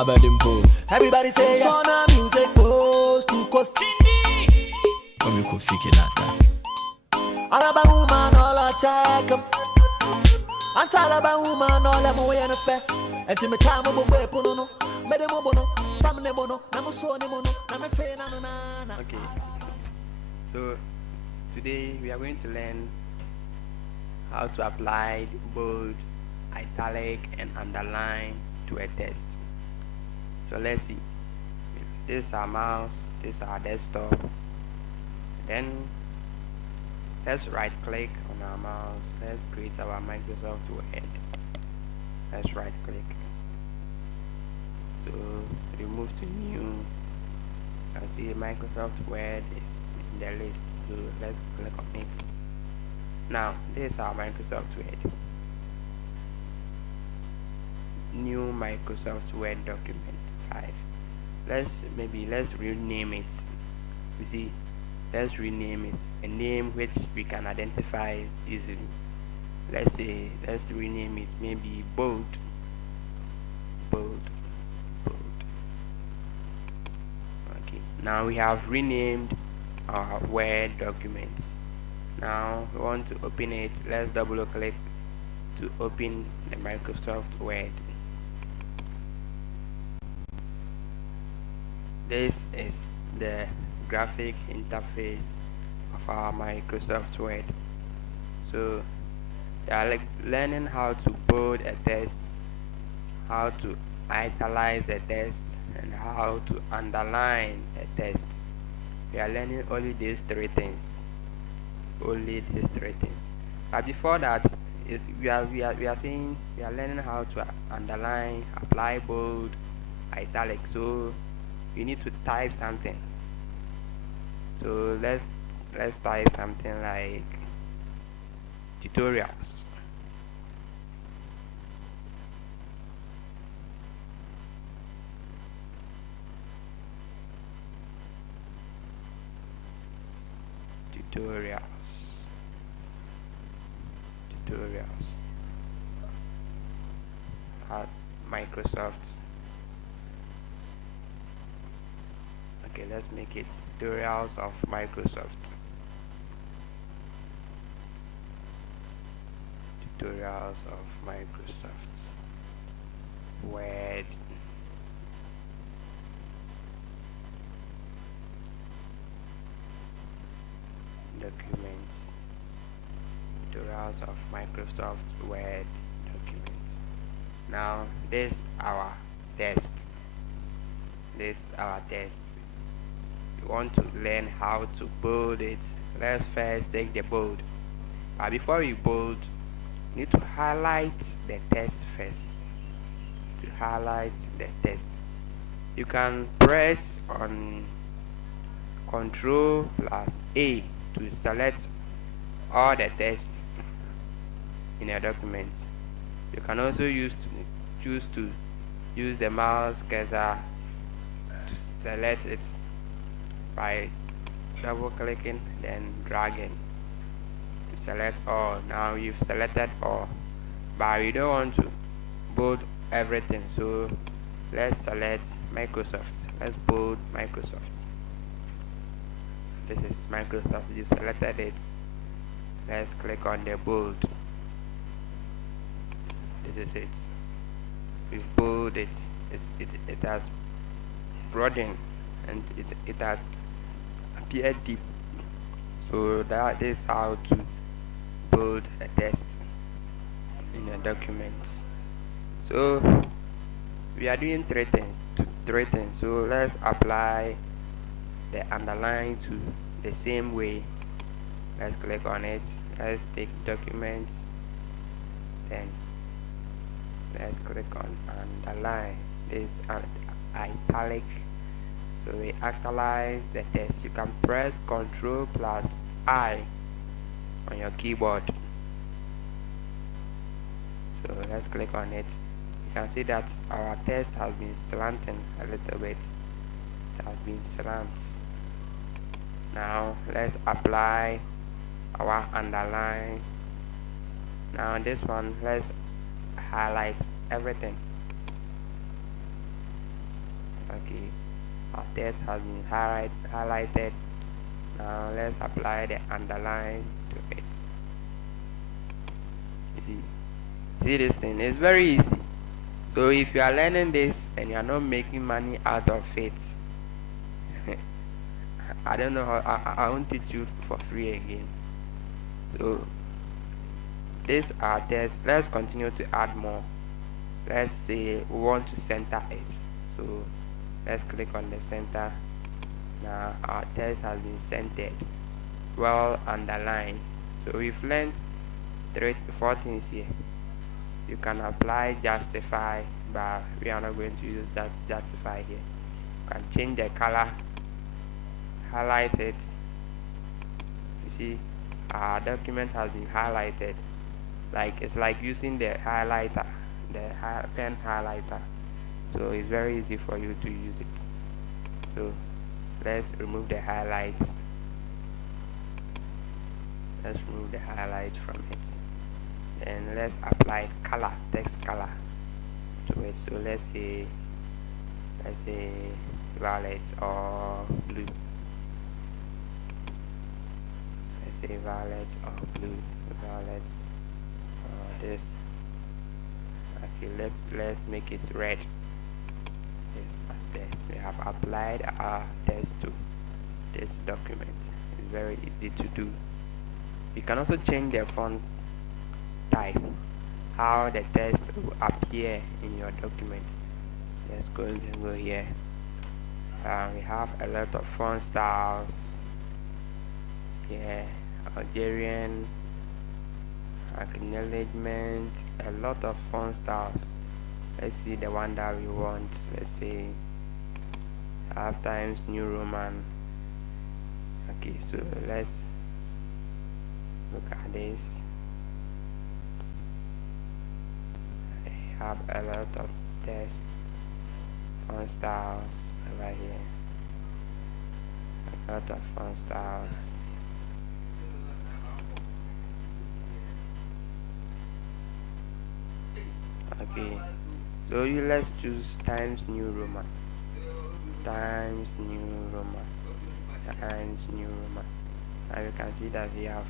Everybody say Shona music post to cost. Come you could figure that. Araba woman all a check up. Antalaba woman all a boy and a fair. And to me time of a weapon no. Medemobono, family mono, Namusoni mono, Namafe nana. Okay. So today we are going to learn how to apply bold, italic and underline to a text. So let's see. This is our mouse, this is our desktop. Then let's right click on our mouse. Let's create our Microsoft Word. Let's right click. So remove to new. You can see Microsoft Word is in the list. So let's click on it. Now this is our Microsoft Word. New Microsoft Word document 5. Let's rename it. You see, let's rename it a name which we can identify it easily. Let's rename it maybe bold. Okay, now we have renamed our Word documents. Now we want to open it. Let's double click to open the Microsoft Word. This is the graphic interface of our Microsoft Word. So you are learning how to bold a text, how to italize a text, and how to underline a text. We are learning only these three things. But before that, we are learning how to underline, apply bold, italic. So you need to type something. So let's type something like tutorials. As Microsoft. Okay, let's make it tutorials of Microsoft. Tutorials of Microsoft Word. Documents. Tutorials of Microsoft Word documents. Now this our test. You want to learn how to bold it. Let's first take the bold. But before we bold, you need to highlight the text first. To highlight the text, you can press on Ctrl+A to select all the text in a document. You can also choose to use the mouse cursor to select it by double clicking then dragging to select all. Now you've selected all, but we don't want to bold everything, so let's select Microsoft. Let's bold Microsoft. This is Microsoft. You've selected it. Let's click on the bold. This is it. We've bold it. It has broadened and it has appeared deep. So that is how to bold a text in a document. So we are doing three things. So let's apply the underline to the same way. Let's click on it. Let's take documents, then let's click on underline. This italic. So we actualize the text. You can press Ctrl+I on your keyboard. So let's click on it. You can see that our text has been slanting a little bit. It has been slants. Now let's apply our underline. Now this one, let's highlight everything. Okay, our text has been highlighted. Now let's apply the underline to it. You see this thing is very easy. So if you are learning this and you are not making money out of it, I don't know how I won't teach you for free again. So these are tests. Let's continue to add more. Let's say we want to center it. So let's click on the center. Now our text has been centered, well underlined. So we've learned 4 things here. You can apply justify, but we are not going to use that justify here. You can change the color, highlight it. You see our document has been highlighted, like it's like using the highlighter, the pen highlighter. So it's very easy for you to use it. So let's remove the highlights. Let's remove the highlight from it, and let's apply color, text color to it. So let's say violet or blue. Let's say violet or blue, violet or this. Okay, let's make it red. This we have applied our text to this document. It's very easy to do. You can also change the font type, how the text will appear in your document. Let's go here. We have a lot of font styles. Yeah, Algerian, acknowledgement, a lot of font styles. Let's see the one that we want. Let's say half times New Roman. Okay, so let's look at this. I have a lot of text font styles over here. A lot of font styles. Okay, so let's choose Times New Roman. Times New Roman. Times New Roman. Now you can see that we have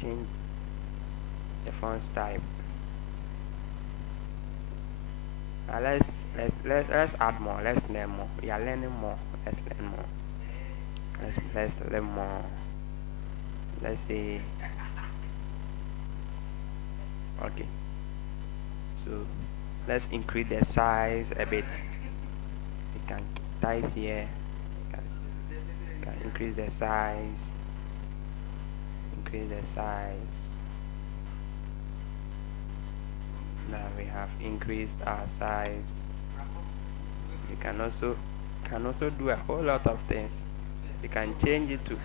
changed the font type. Now let's add more. Let's learn more. We are learning more. Let's learn more. Let's learn more. Let's say okay. So let's increase the size a bit. You can type here. You can increase the size. Increase the size. Now we have increased our size. You can also do a whole lot of things. You can change it to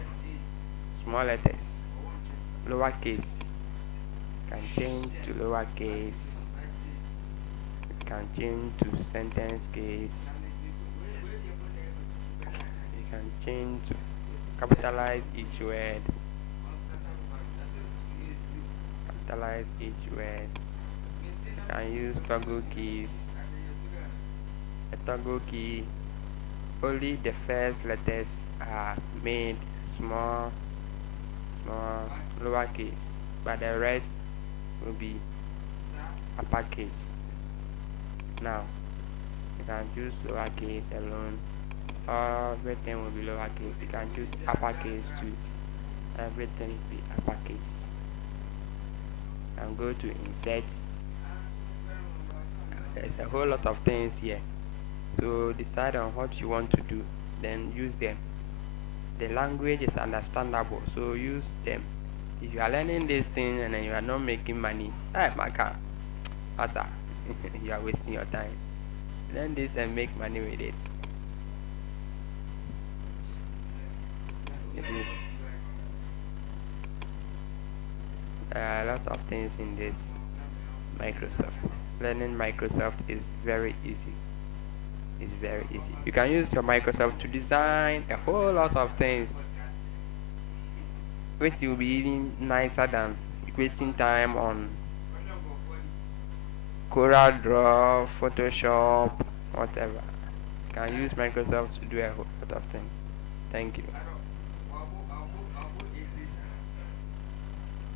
small letters, lowercase. You can change to lowercase. You can change to sentence case. You can change to capitalize each word. Capitalize each word. You can use toggle keys. A toggle key, only the first letters are made small, lowercase, but the rest will be uppercase. Now you can choose lowercase alone, everything will be lowercase. You can choose uppercase too, everything will be uppercase. And go to insert. There's a whole lot of things here, so decide on what you want to do, then use them. The language is understandable, so use them. If you are learning this thing and then you are not making money, Maka, Asa, you are wasting your time. Learn this and make money with it. You see, there are a lot of things in this Microsoft. Learning Microsoft is very easy. It's very easy. You can use your Microsoft to design a whole lot of things, which will be even nicer than wasting time on Corel Draw, Photoshop, whatever. can use Microsoft to do a whole lot of things. Thank you.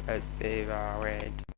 Let's save our word.